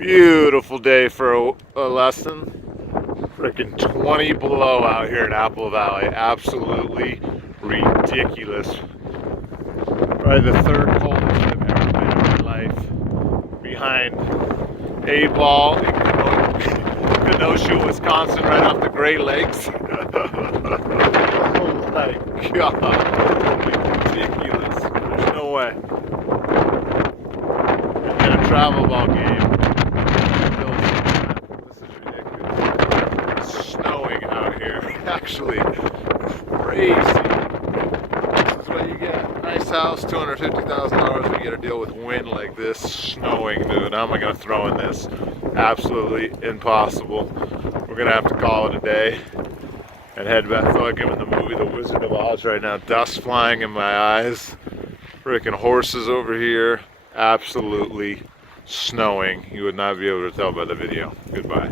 Beautiful day for a lesson. Freaking 20 below out here in Apple Valley. Absolutely ridiculous. Probably the third coldest I've ever been in my life. Behind A-Ball in Kenosha, Wisconsin, right off the Great Lakes. Oh my God. Ridiculous. There's no way. And then a travel ball game. This is ridiculous. It's snowing out here. Actually, crazy. This is what you get. Nice house, $250,000. We get to deal with wind like this, snowing, dude. How am I going to throw in this? Absolutely impossible. We're going to have to call it a day and head back. I feel like I'm in the movie The Wizard of Oz right now. Dust flying in my eyes. Freaking horses over here. Absolutely snowing. You would not be able to tell by the video. Goodbye.